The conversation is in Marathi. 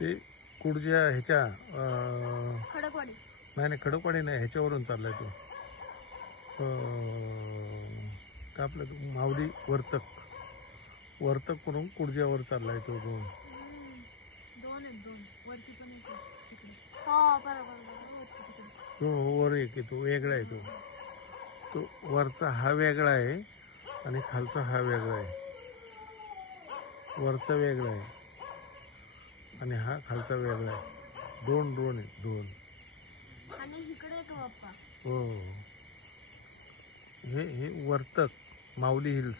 ते कुडच्या ह्याच्या खडकवाडी. नाही नाही खडकवाडी नाही ह्याच्यावरून चाललाय तो. काय आपलं माऊली वर्तक. वर्तक करून कुडज्यावर चाललाय तो दोन दोन. आहे हो तो हो, हो, वर एक आहे तो वेगळा आहे तो. तो वरचा हा वेगळा आहे. आणि खालचा हा वेगळा आहे. वरचा वेगळा आहे. आणि हा खालचा वेगळा आहे. दोन ड्रोन आहेत दोन. हो. हे हे वर्तक माऊली हिल्स.